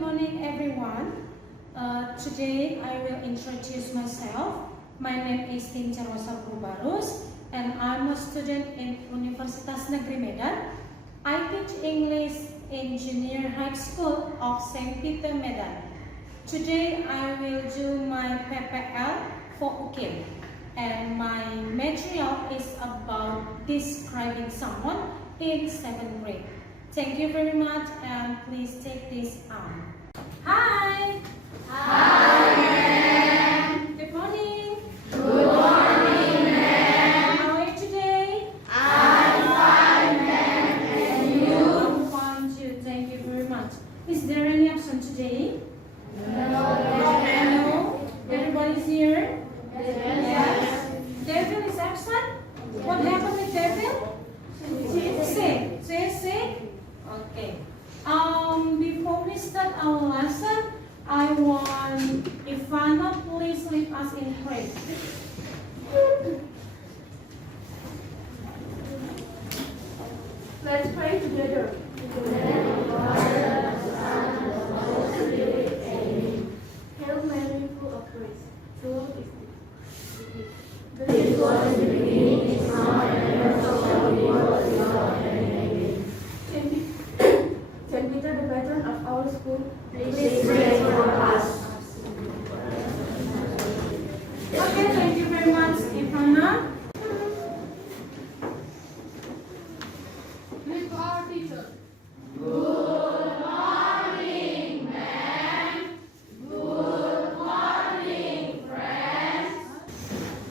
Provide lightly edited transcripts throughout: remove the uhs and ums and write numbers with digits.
morning, everyone. Today I will introduce myself. My name is Tinca Rosa Barus, and I'm a student in Universitas Negeri Medan. I teach English in Junior High School of Saint Peter Medan. Today I will do my PPL for UKIM, and my material is about describing someone in 7th grade. Thank you very much, and please take this on. Hi! Hi, ma'am. Good morning. Good morning, ma'am. How are you today? I'm fine, ma'am. And you? I'm fine too. Thank you very much. Is there any absent today? No. No? Everybody's here? Yes. Devil is absent? What happened with Devil? Sick. Sick? Okay. Before we start our lesson, I want Ivana, please lead us in prayer. Let's pray together. Hail Mary, full of grace, the Lord is with you. This was in the beginning, is now, and ever shall be, world without end. Amen. Saint Peter, the patron of our school, please pray for us. Okay, thank you very much, Ivana. Greet our teacher.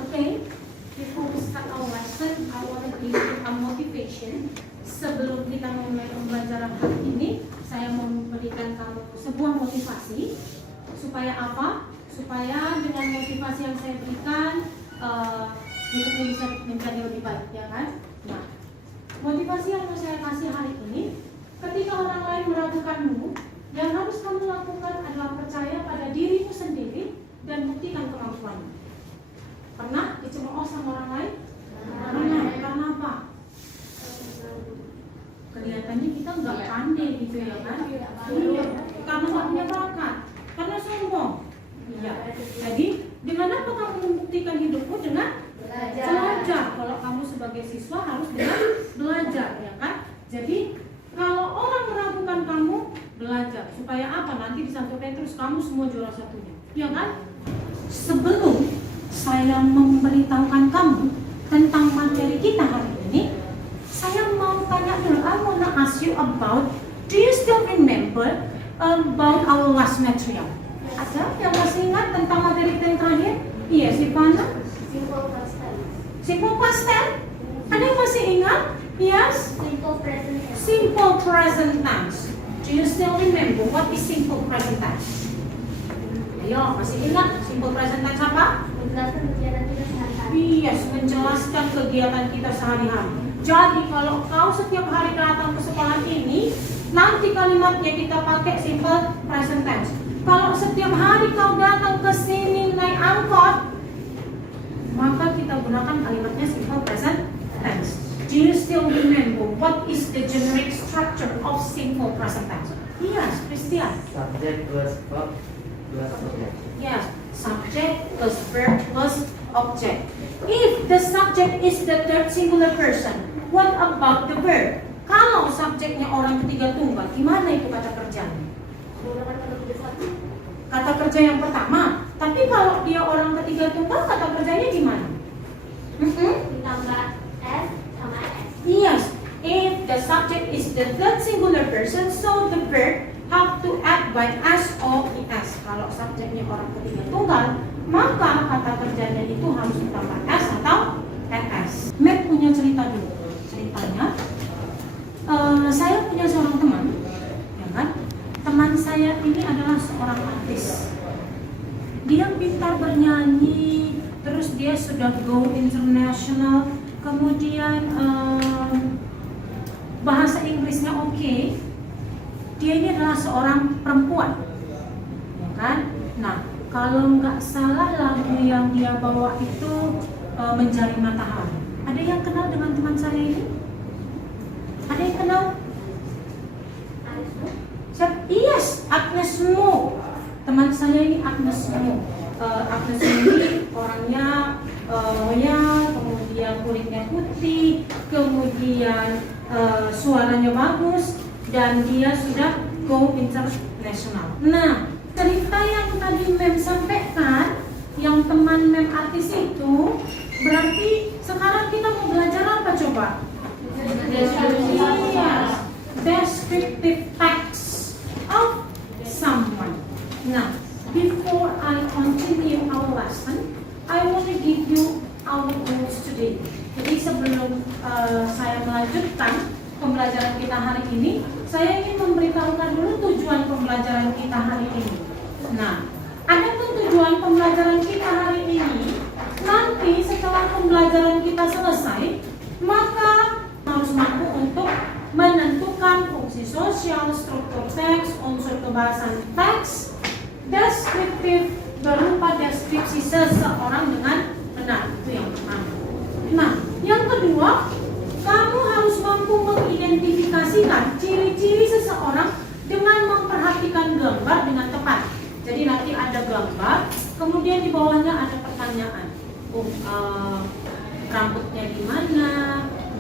Okay, before we start our lesson, I want to give you a motivation. Sebelum kita memulai pembelajaran hari ini, saya mau memberikan kamu sebuah motivasi. Supaya apa? Supaya dengan motivasi yang saya berikan, hidupmu bisa menjadi lebih baik, ya kan? Nah, motivasi yang mau saya kasih hari ini, ketika orang lain meragukanmu, yang harus kamu lakukan adalah percaya pada dirimu sendiri dan buktikan kemampuanmu. Pernah dicemooh sama orang lain? Pernah. Karena apa? Kelihatannya kita nggak pandai gitu ya kan? Iya. Karena nggak punya bakat. Karena sombong. Iya. Jadi dengan apa kamu membuktikan hidupmu? Dengan belajar. Kalau kamu sebagai siswa harus dengan belajar, ya kan? Jadi kalau orang meragukan kamu, belajar. Supaya apa? Nanti di 1 Petrus kamu semua juara satunya, ya kan? Sebelum saya memberitahukan kamu tentang materi kita hari ini, saya mau tanya dulu. I wanna ask you about, do you still remember about our last material? Ada yang masih ingat tentang materi kita yang terakhir? Iya, Ivana? Simple past tense. Simple past tense? Ada yang masih ingat? Yes? Simple present tense. Simple present tense. Do you still remember what is simple present tense? Ayo, masih ingat simple present tense apa? Menjelaskan kegiatan kita sehari-hari. Yes, menjelaskan kegiatan kita sehari-hari. Jadi kalau kau setiap hari datang ke sekolah ini, nanti kalimatnya kita pakai simple present tense. Kalau setiap hari kau datang ke sini naik angkot, maka kita gunakan kalimatnya simple present tense. Do you still remember what is the generic structure of simple present tense? Yes, Christian. Subject plus verb plus object. Yes, subject plus verb plus object. If the subject is the third singular person, what about the verb? Kalau subjeknya orang ketiga tunggal, gimana itu kata kerjanya? Menggunakan kata kerja satu. Kata kerja yang pertama. Tapi kalau dia orang ketiga tunggal, kata kerjanya gimana? Ditambah S sama S. Yes, if the subject is the third singular person, so the verb have to add by S or ES. Kalau subjeknya orang ketiga tunggal, maka kata kerjanya itu harus ditambah S atau ES. Matt punya cerita dulu. Ceritanya, saya punya seorang teman, ya kan? Teman saya ini adalah seorang artis. Dia pintar bernyanyi, terus dia sudah go international, kemudian bahasa Inggrisnya oke. Dia ini adalah seorang perempuan, ya kan? Nah, kalau nggak salah lagu yang dia bawa itu Mencari Matahari. Ada yang kenal dengan teman saya ini? Ada yang kenal? Yes, Agnes Mo. Teman saya ini Agnes Mo. Agnes Mo ini orangnya loyal, kemudian kulitnya putih, kemudian suaranya bagus, dan dia sudah go international. Nah, cerita yang tadi Mem sampaikan, yang teman Mem artis itu, berarti sekarang kita mau belajar apa coba? Yes, descriptive text of someone. Nah, before I continue our lesson, I want to give you our goals today. Jadi sebelum saya melanjutkan pembelajaran kita hari ini, saya ingin memberitahukan dulu tujuan pembelajaran kita hari ini. Nah, adapun tujuan pembelajaran kita hari ini, nanti setelah pembelajaran kita selesai, maka harus mampu untuk menentukan fungsi sosial, struktur teks, unsur kebahasan teks, deskriptif berupa deskripsi seseorang dengan benar. Itu yang pertama. Nah, yang kedua, kamu harus mampu mengidentifikasikan ciri-ciri seseorang dengan memperhatikan gambar dengan tepat. Jadi nanti ada gambar, kemudian di bawahnya ada pertanyaan. Rambutnya gimana,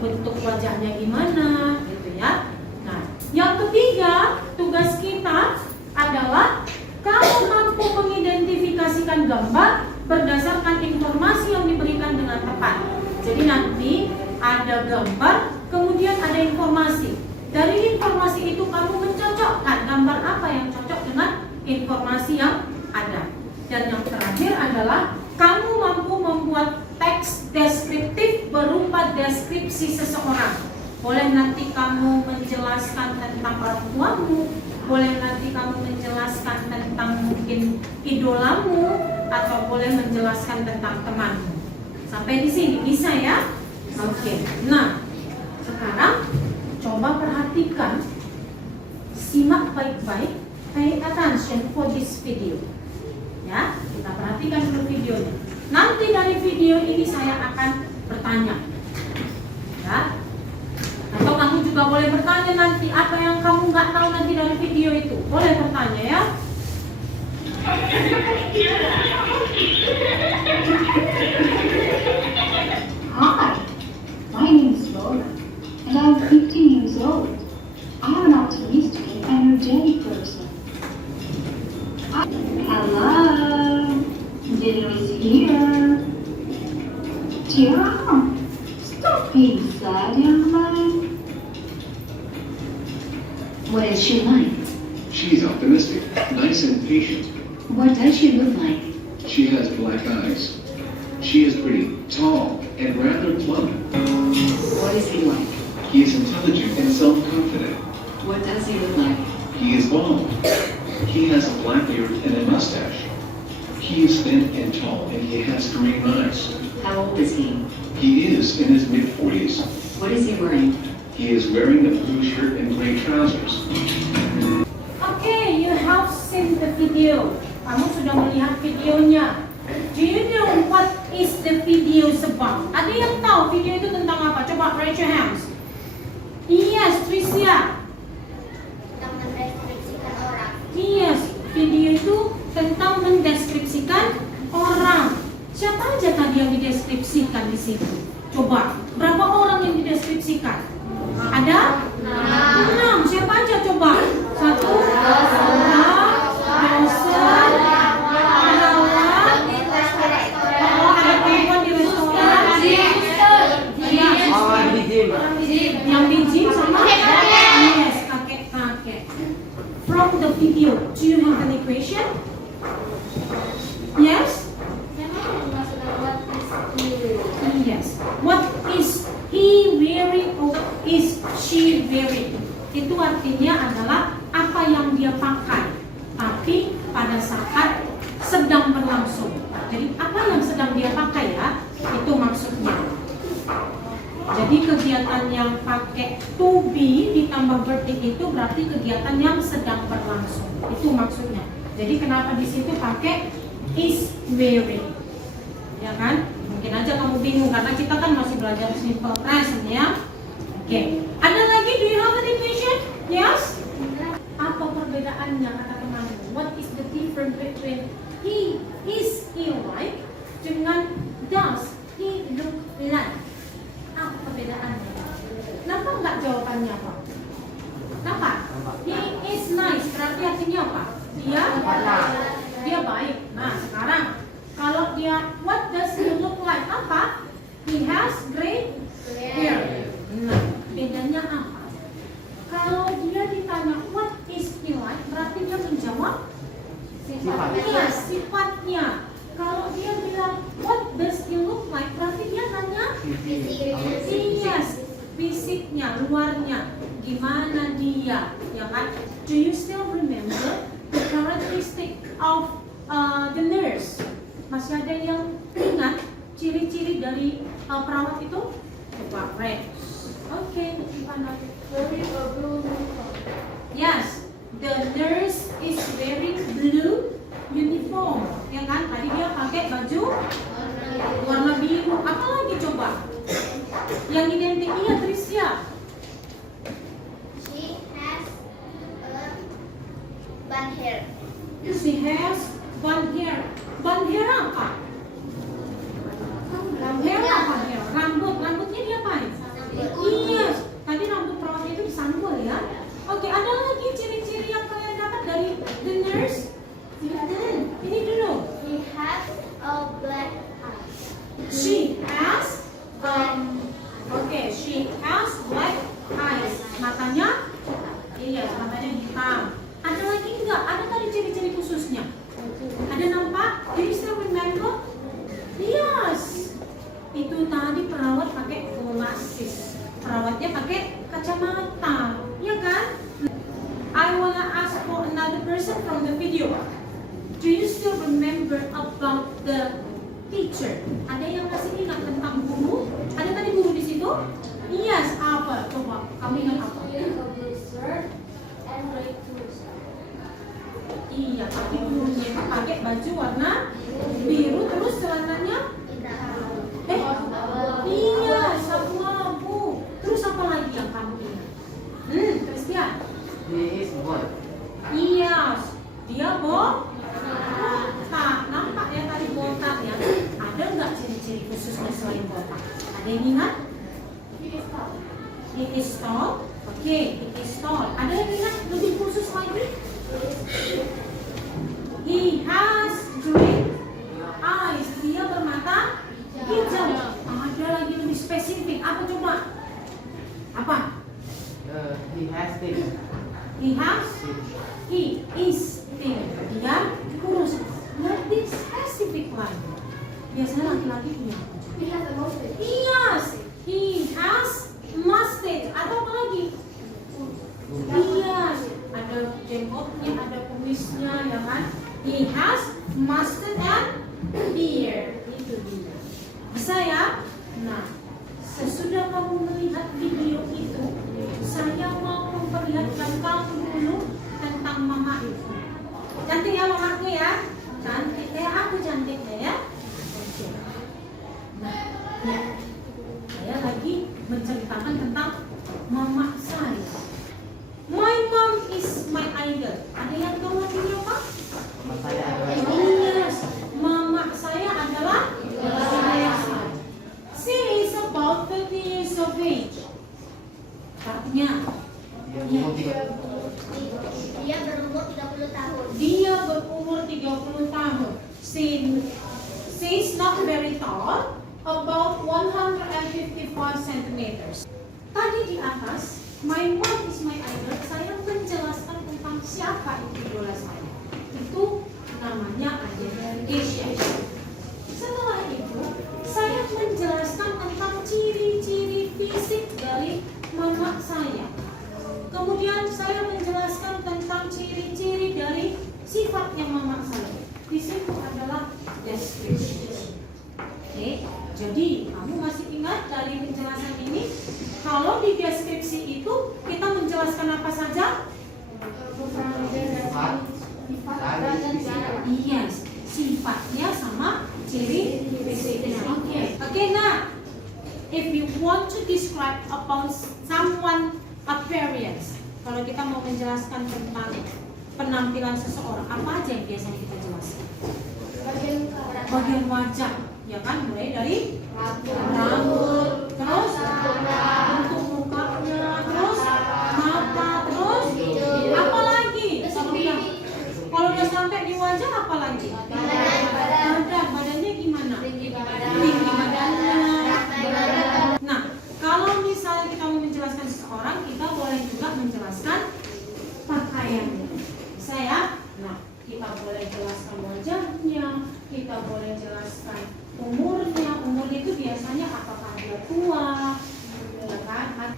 bentuk wajahnya gimana, gitu ya. Nah, yang ketiga, tugas kita adalah kamu mampu mengidentifikasikan gambar berdasarkan informasi yang diberikan dengan tepat. Jadi nanti ada gambar, kemudian ada informasi. Dari informasi itu kamu mencocokkan gambar apa yang cocok dengan informasi yang ada. Dan yang terakhir adalah kamu mampu membuat teks deskriptif berupa deskripsi seseorang. Boleh nanti kamu menjelaskan tentang orang tuamu, boleh nanti kamu menjelaskan tentang mungkin idolamu, atau boleh menjelaskan tentang temanmu. Sampai di sini bisa ya? Oke. Nah, sekarang coba perhatikan, simak baik-baik, pay attention for this video. Ya, kita perhatikan dulu videonya. Nanti dari video ini saya akan bertanya. Ya. Atau kamu juga boleh bertanya nanti apa yang kamu nggak tahu nanti dari video itu. Boleh bertanya ya. Hi, my name is Laura, and I'm 15 years old. I'm an optimistic and energetic person. Hello, dinner is here. Tara, stop being sad, young man. What is she like? She's optimistic, nice and patient. What does she look like? She has black eyes. She is pretty, tall, and rather plump. What is he like? He is intelligent and self-confident. What does he look like? He is bald. He has a black beard and a mustache. He is thin and tall, and he has green eyes. How old is he? He is in his mid-40s. What is he wearing? He is wearing a blue shirt and gray trousers. Okay, you have seen the video. Kamu sudah melihat videonya. Do you know what is the video about? Ada yang tahu video itu tentang apa? Coba raise your hands. Yes, Tricia. Tentang mendeskripsikan orang. Yes, video itu tentang mendeskripsikan orang. Siapa aja tadi yang dideskripsikan di situ? Coba, berapa orang yang dideskripsikan? Ada? 6. Siapa aja coba? 1, 2, dosen, perawat, ada perempuan di restoran, yang di gym sama yes, kakek-kakek. From the video, do you have an equation? Yes? Yes. What is he wearing or is she wearing? Itu artinya adalah apa yang dia pakai, tapi pada saat sedang berlangsung. Jadi apa yang sedang dia pakai ya, itu maksudnya. Jadi kegiatan yang pakai to be ditambah verb itu berarti kegiatan yang sedang berlangsung. Itu maksudnya. Jadi kenapa di situ pakai is wearing? Ya kan? Mungkin aja kamu bingung karena kita kan masih belajar simple present ya. Oke. Ada lagi? Do you have an equation? Yes? Apa perbedaannya? Katakan between is he like dengan does he look like? Apa perbedaannya? Kenapa enggak jawabannya apa? Kenapa? He is nice berarti artinya apa? Dia baik. Nah sekarang kalau dia what does he look like? Apa? He has gray hair. Nah bedanya apa? Kalau dia ditanya what is he like, berarti dia menjawab sifatnya. Sifatnya. Kalau dia bilang what does he look like, berarti dia nanya fisiknya, luarnya. Gimana dia, ya kan? Do you still remember the characteristic of the nurse? Masih ada yang ingat ciri-ciri dari perawat itu? Coba, Red. Oke, gimana? Wearing a blue uniform. Yes, the nurse is wearing blue uniform. Ya kan? Tadi dia pakai baju warna biru. Apa lagi coba? Yang identik iya, Tricia. She has bun hair. She has bun hair. Bun hair apa? Hair apa? Hair. Rambutnya dia apain? Iya. Tadi rambut perawat itu disanggul ya. Oke, ada lagi ciri-ciri yang kalian dapat dari the nurse? Ini dulu. He has a black eye. She has she has black eyes. Matanya? Iya, matanya hitam. Ada lagi enggak? Ada tadi ciri-ciri khususnya? Ada nampak? Do you still remember? Yes. Itu tadi perawat pakai glasses. Perawatnya pakai kacamata, ya kan? I wanna ask for another person from the video. Do you still remember about the teacher? Ada yang masih ingat tentang guru? Ada tadi guru di situ? Yes, apa? Coba, kamu ingat apa? Wearing a blue shirt and red shoes. Iya, tapi gurunya itu pakai baju warna biru terus celananya? Iya, sabu-abu. Terus apa lagi yang kamu ingat? Christian? He is boy. Iya, dia botak. Nampak ya tadi botak ya. Ada nggak ciri-ciri khususnya selain botak? Ada yang ingat? He is tall. Oke, he is tall. Ada yang ingat lebih khusus lagi? He has green eyes. Dia bermata hijau. Ada lagi lebih spesifik. Apa coba? Apa? He has things. He is thin. Dia kurus. Lebih spesifik lagi. Biasanya laki-laki punya. He has a mustache. Yes, he has mustache. Atau apa lagi? Yes, ada jenggotnya, ada kumisnya, ya kan? He has mustache and beard. Itu dia. Bisa ya? Nah, sesudah kamu melihat video itu, saya mau memperlihatkan kamu dulu tentang mama itu. Cantik ya mamaku ya? Cantik kayak aku cantiknya ya? Oke. Nah, ya. Saya lagi menceritakan tentang mama saya. My mom is my idol. Ada yang tahu lagunya apa? Mama saya adalah Yes, mama saya adalah saya. She is about 30 years of age. Artinya, Dia berumur 30 tahun. dia berumur 30 tahun. She is not very tall, about 155 centimeters. Tadi di atas, my mom is my idol. Saya menjelaskan tentang siapa itu idola saya. Itu namanya identification. Setelah itu, saya menjelaskan tentang ciri-ciri fisik dari mama saya. Kemudian saya menjelaskan tentang ciri-ciri dari sifatnya mama saya. Di situ adalah description. Oke, jadi kamu masih ingat dari penjelasan ini? Kalau di deskripsi itu kita menjelaskan apa saja? Yes, sifatnya sama ciri fisiknya. Oke, nah, if you want to describe about someone appearance, kalau kita mau menjelaskan tentang penampilan seseorang, apa aja yang biasanya kita jelaskan? Bagian Bagian wajah, ya kan? Mulai dari rambut, terus bentuk mukanya, terus mata, terus apa lagi? Kalau udah sampai di wajah apa lagi? Badannya gimana? Tinggi badannya. Nah, kalau misalnya kita mau menjelaskan seseorang, kita boleh juga menjelaskan pakaiannya. Bisa ya? Nah, kita boleh jelaskan wajahnya, kita boleh jelaskan umurnya. Umurnya itu biasanya apakah dia tua, ya kan?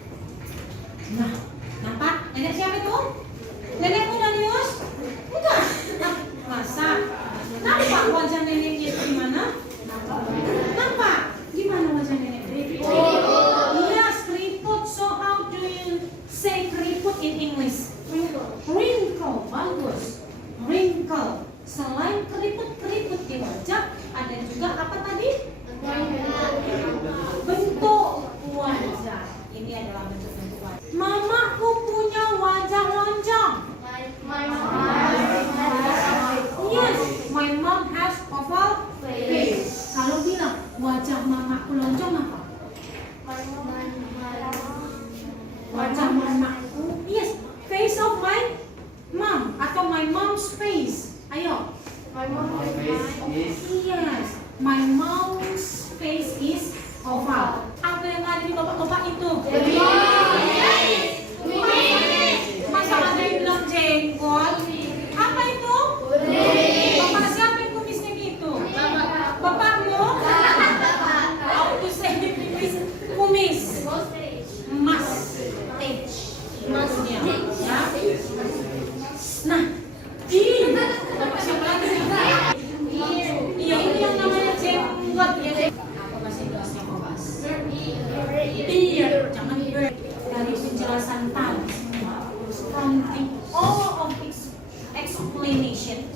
Nah, nampak? Nenek siapa itu? Nenekmu Danius? Enggak. Nah, masa? Nampak wajah neneknya itu gimana? Nampak? Gimana wajah nenek? Yes, keriput. So how do you say keriput in English? Wrinkle. Bagus. Wrinkle. Selain keriput-keriput di wajah, ada juga apa tadi? Bentuk wajah. Ini adalah bentuk-bentuk wajah. Mamaku punya wajah lonjong. Yes, my mom has oval face. Kalau bilang wajah mamaku lonjong apa? Wajah mamaku. Yes, face of my mom atau my mom's face. Ayo. My face is Yes, my mom's face is oval. Apa yang ada di bapak-bapak itu? Masa ada yang bilang jenggot? Apa itu? Bapak siapa yang kumisnya gitu? Bapakmu? Aku say kumis. Mustache. Maksudnya, ya. Nah, siapa lagi? Iya, ini yang namanya jenggot ya. Apa bahasa Inggrisnya kobas? Beard, jangan beard. Dari penjelasan tadi, from the all of its explanation,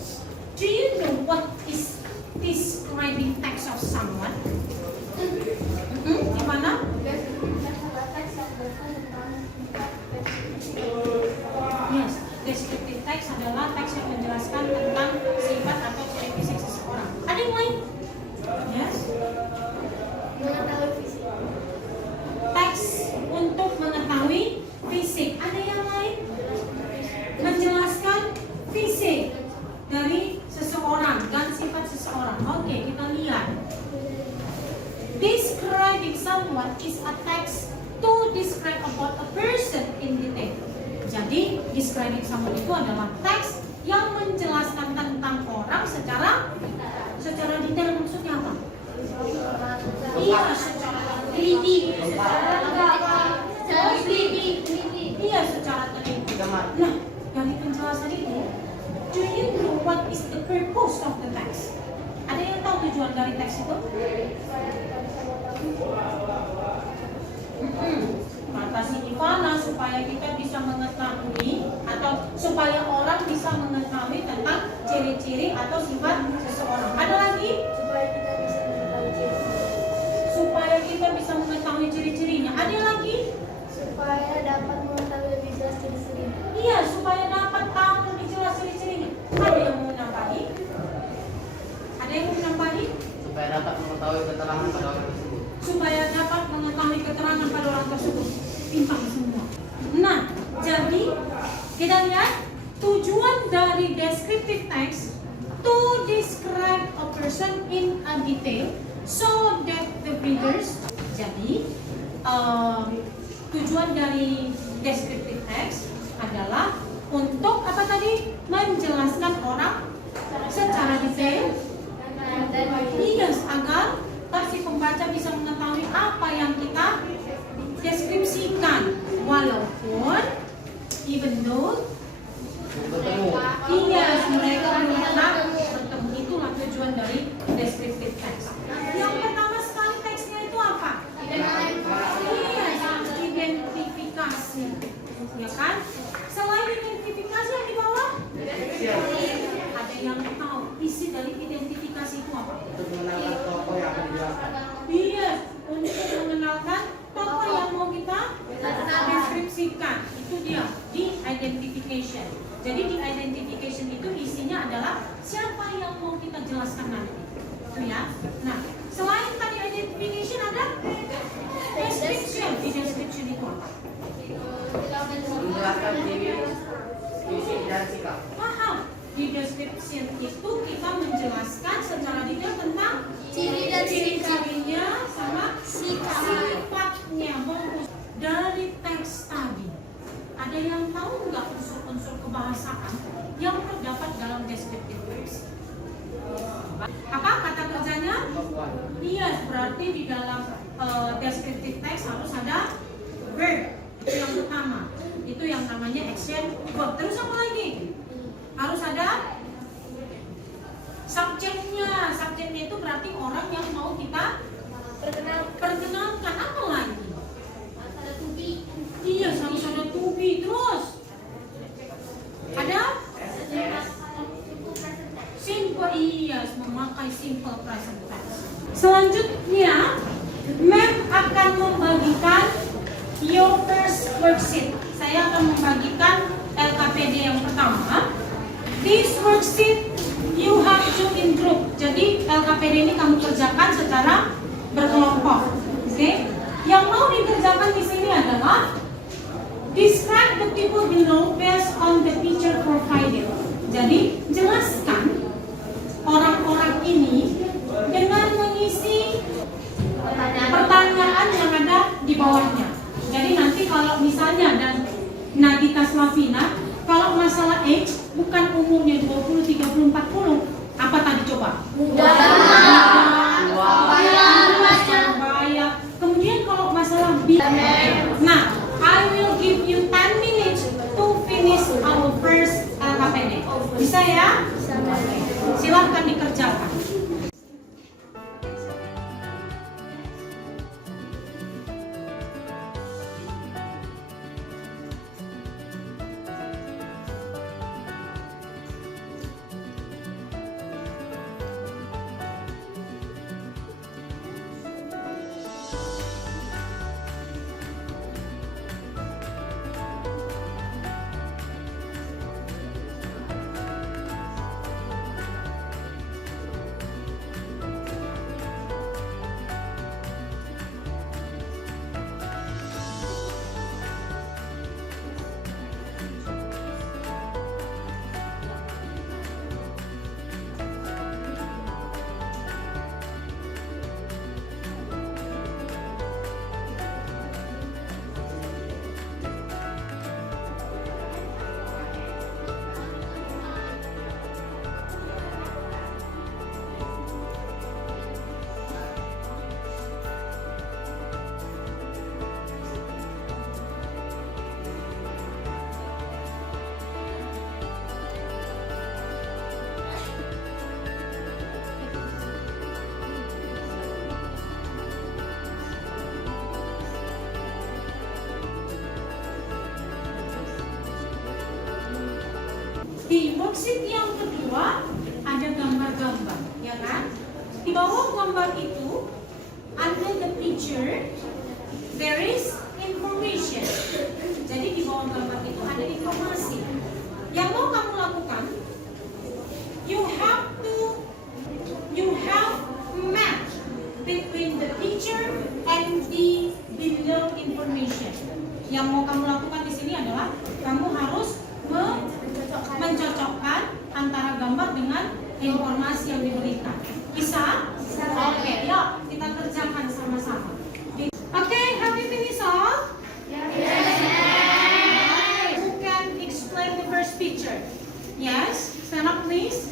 do you know what is describing text of someone? Gimana? Yes, descriptive text adalah teks yang menjelaskan tentang sifat atau ciri fisik seseorang. Ada yang lain? Yes. Teks untuk mengetahui fisik. Ada yang lain? Menjelaskan fisik dari seseorang dan sifat seseorang. Oke, kita lihat. Describing someone is a text to describe about a person in detail. Jadi, describing someone itu adalah teks yang menjelaskan tentang orang secara detail. Maksudnya apa? Iya, secara 3D. Iya, secara 3D. Nah, dari penjelasan itu, do you know what is the purpose of the text? Ada yang tahu tujuan dari teks itu? Kata si Ivana supaya kita bisa mengetahui atau supaya orang bisa mengetahui tentang ciri-ciri atau sifat seseorang. Ada lagi? Supaya kita bisa mengetahui ciri-cirinya. Ada lagi? Supaya dapat mengetahui lebih jelas ciri-cirinya. Iya, supaya dapat tahu lebih jelas ciri-cirinya. Ada yang mau nambahi? Ada yang mau nambahi? supaya dapat mengetahui keterangan pada orang tersebut. Supaya dapat mengetahui keterangan pada orang tersebut. Pintar semua. Nah, jadi kita lihat tujuan dari descriptive text to describe a person in a detail so that the readers. Jadi tujuan dari descriptive text adalah untuk apa tadi? Menjelaskan orang secara detail. Yes, agar si pembaca bisa mengetahui apa yang kita deskripsikan, walaupun even though mereka belum pernah bertemu. Itulah tujuan dari descriptive text. Yang pertama sekali teksnya itu apa? Identifikasi, ya kan? Selain identifikasi yang di bawah, ada yang tahu isi dari identifikasi itu apa? Untuk mengenalkan tokoh yang akan dijelaskan. Iya, untuk mengenalkan tokoh yang mau kita deskripsikan. Itu dia, di identification. Jadi di identification itu isinya adalah siapa yang mau kita jelaskan nanti. Itu ya. Nah, selain tadi identification ada description. Di description itu apa? Menjelaskan diri, visi dan sikap. Paham. Di description itu kita menjelaskan secara detail tentang Ciri dan sikap. ciri-cirinya sama Sikap. sifatnya. Dari teks tadi, ada yang tahu nggak unsur-unsur kebahasaan yang terdapat dalam descriptive text? Apa kata kerjanya? Iya, berarti di dalam descriptive text harus ada verb. Itu yang pertama. Itu yang namanya action verb. Terus apa lagi? Harus ada subjeknya. Subjeknya itu berarti orang yang mau kita perkenalkan. Apa lagi? Ada to be. Iya, harus ada to be. Terus ada simple. Iya, memakai simple present tense. Selanjutnya, Mem akan membagikan your first worksheet. Saya akan membagikan LKPD yang pertama. This worksheet you have to in group. Jadi LKPD ini kamu kerjakan secara berkelompok. Oke? Yang mau dikerjakan di sini adalah describe the people below based on the picture provided. Jadi jelaskan orang-orang ini dengan mengisi pertanyaan yang ada di bawahnya. Jadi nanti kalau misalnya dan Nagita Slavina, kalau masalah age bukan umurnya 20, 30, 40, apa tadi coba? Surabaya. Kemudian kalau masalah nah, I will give you 10 minutes to finish our first LKPD. Bisa ya? Silahkan dikerjakan. Di worksheet yang kedua ada gambar-gambar, ya kan? Di bawah gambar itu, under the picture, there is information. Jadi di bawah gambar itu ada informasi. Yang mau kamu lakukan, you have match between the picture and the below information. Yang mau kamu lakukan di sini adalah kamu harus mencocokkan antara gambar dengan informasi yang diberikan. Bisa? Oke, yuk kita kerjakan sama-sama. Oke, have you finished all? Yes. Who can explain the first picture? Yes, stand up please.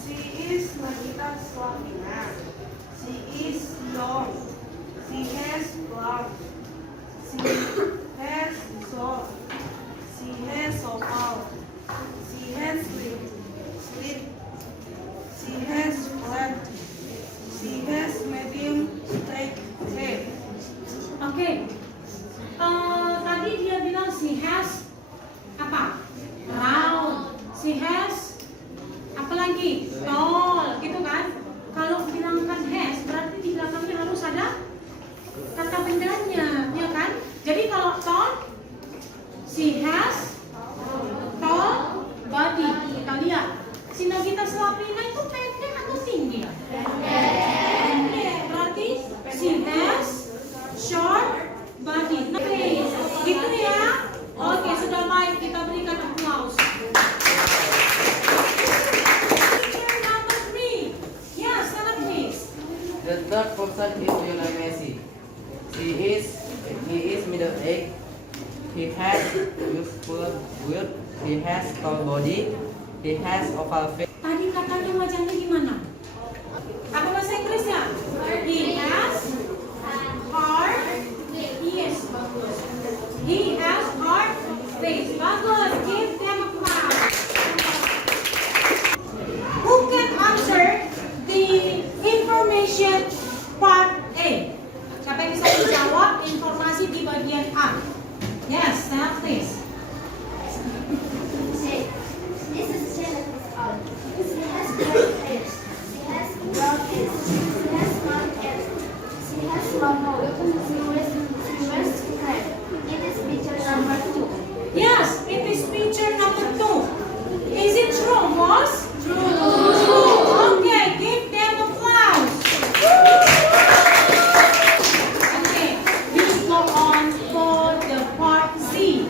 She is Nagita Slavina. She is young. She has blonde. She has soul. She has soul. She has sleep. She has flat. The third person is Lionel Messi. He is middle-aged. He has youthful build. He has tall body. He has oval face. Tadi katanya wajahnya gimana? Apa bahasa Inggrisnya? He has hard. Yes, bagus. He has hard face. Bagus. Give them a clap. Who can answer the information part A? Siapa yang bisa menjawab informasi di bagian A? Yes, Stella, please. This is Jennifer's art. She has bright hair. She has brown eyes. She has long hair. She has long nose. She wears hair. It is picture number 2. Yes, it is picture number 2. Is it true, boss? True. Okay, give them applause. Okay, we go on for the part C.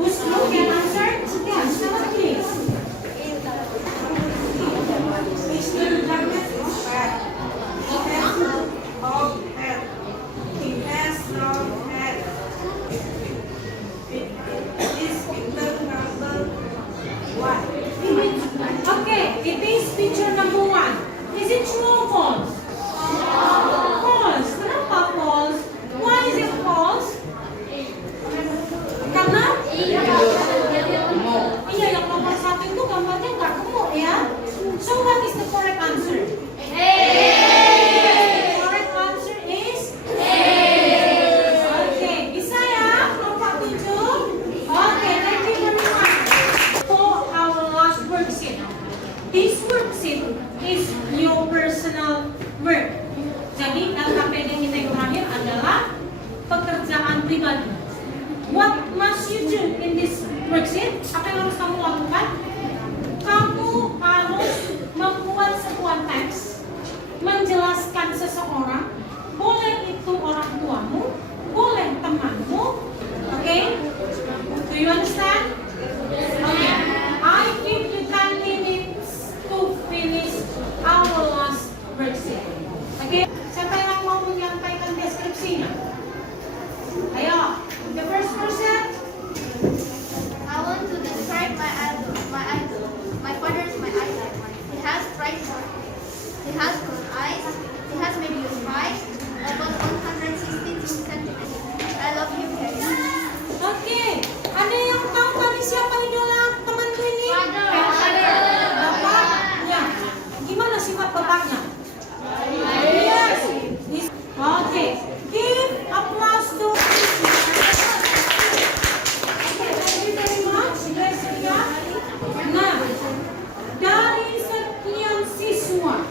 Who's who can answer? Yes, Stella, please. Mr. Jacket is fat. He has long hair. He has long hair. It is picture number 1. Okay, it is picture number 1. Is it true or false? False. Kenapa false? Why is it false? Karena iya, yang nomor 1 itu gambarnya nggak gemuk ya. So what is the correct answer? Correct answer is okay, bisa ya kelompok 7. Okay, thank you very much. For our last worksheet. This worksheet is your personal work. Jadi LKPD kita yang terakhir adalah pekerjaan pribadi. What must you do in this worksheet? Apa yang harus kamu lakukan? Kamu harus membuat sebuah teks menjelaskan seseorang, boleh itu orang tuamu, boleh temanmu, okay? Do you understand? Okay. I give you 10 minutes to finish our last worksheet. Okay? Siapa yang mau menyampaikan deskripsinya? Ayo, the first person. I want to describe my idol. My father is my idol. He has bright hair. He has good eyes. He has medium height, about 162 centimeters. I love him very much. Oke, ada yang tahu tadi siapa idola temanku ini? Bapak? Ya. Gimana sifat bapaknya? Yes. Oke, give applause to okay, thank you very much, Gracia. Nah, dari sekian siswa,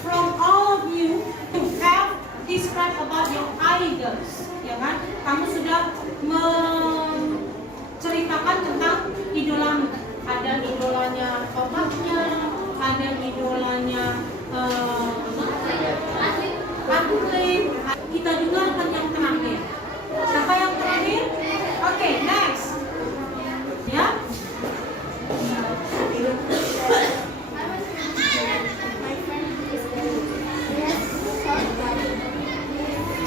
from all of you who have described about your idols, ya kan? Kamu sudah menceritakan tentang idolamu. Ada idolanya bapaknya, ada idolanya atlet. Kita dengarkan yang terakhir. Siapa yang terakhir? Oke, next. Ya. My friend is he has short body.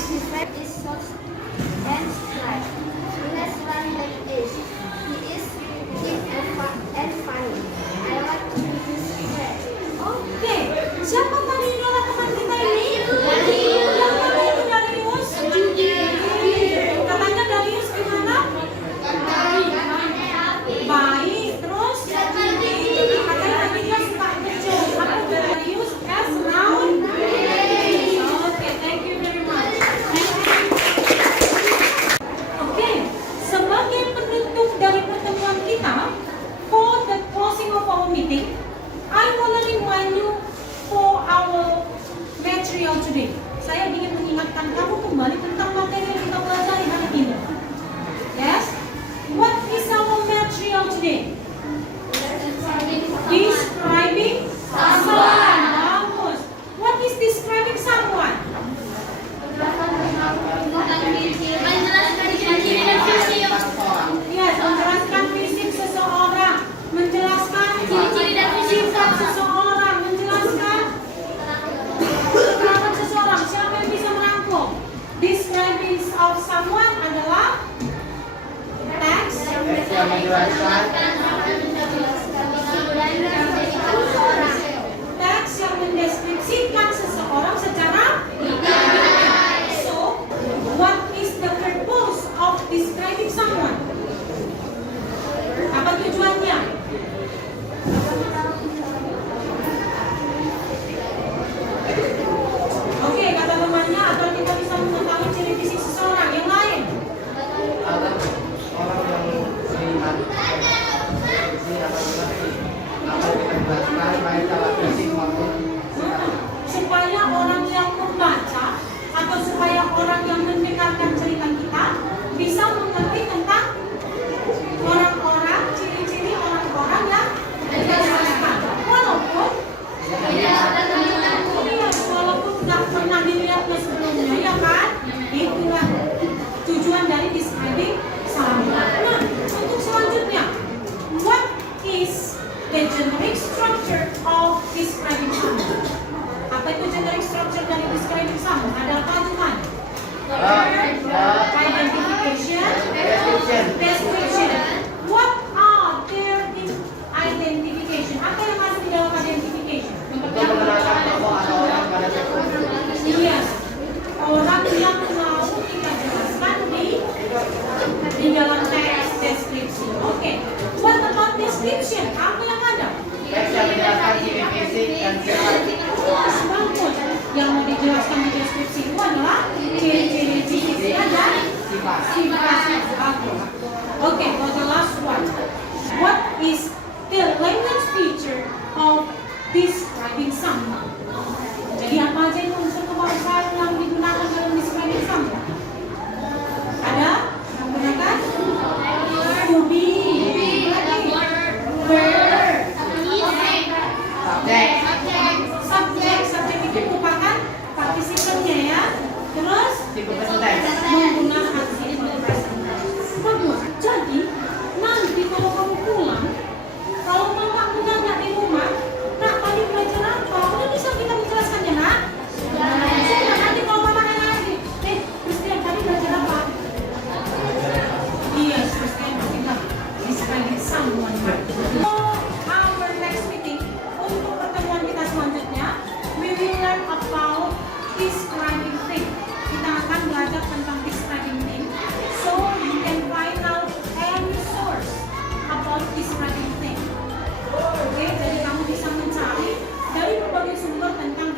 His head is short and straight. He has one leg is. He is big and funny. I like his hair. Oke, siapa tadi idola teman kita ini? Yang mana itu Darius? Katanya Darius gimana? Baik, terus? Katanya tadi dia suka kecil. Aku Darius as round. Oke, thank you very much. Oke, sebagai penutup dari pertemuan kita, for the closing of our meeting, I want to remind you for our material today. Saya ingin mengingatkan kamu kembali tentang materi yang kita pelajari hari ini. Yes? What is our material today? Describing someone. Bagus. What is describing someone? Yes, menjelaskan fisik seseorang, menjelaskan sifat seseorang, menjelaskan karakter yang menjelaskan. Teks yang mendeskripsikan seseorang secara So, what is the purpose of describing someone? Apa tujuannya? Oke, kata temannya agar kita bisa mengetahui ciri fisik seseorang. Yang lain? Agar orang yang melihat deskripsi akan mengerti apa yang kita jelaskan baik secara fisik maupun Supaya orang yang membaca atau supaya orang yang mendengarkan cerita kita bisa mengerti tentang orang-orang, ciri-ciri orang-orang yang kita jelaskan. Walaupun nggak pernah dilihatnya sebelumnya, ya kan? Itulah tujuan dari describing someone. Nah, untuk selanjutnya, what is the generic structure of describing someone? Apa itu generic structure dari describing someone? Ada apa teman? Identification, description. What are their identification? Apa yang masuk di dalam identification? untuk menerangkan bahwa ada orang pada sesuatu. Yes, orang yang mau kita jelaskan di dalam teks deskripsi. Oke, what about description? Apa yang ada? Teks yang menjelaskan ciri fisik dan sifat. Bagus. Yang mau dijelaskan di deskripsi itu adalah ciri-ciri fisiknya dan sifat. Bagus. Oke, for the last one, what is the language feature of describing someone? Jadi apa aja yang unsur kebahasaan yang digunakan dalam describing someone? Ada yang menggunakan to be, verb, subjek itu merupakan partisipannya ya. Terus Tipe present. menggunakan simple present. Bagus. Jadi nanti kalau kamu pulang, kalau mama nanya di rumah, nak tadi belajar apa? Udah bisa kita menjelaskannya, nak? Sudah, nanti kalau mama nanya lagi, Christian tadi belajar apa? Iya, Christian kita describing someone. For our next meeting, untuk pertemuan kita selanjutnya, we will learn about describing thing. Kita akan belajar tentang describing thing. So you can find out any source about describing thing. Oke, jadi kamu bisa mencari dari berbagai sumber tentang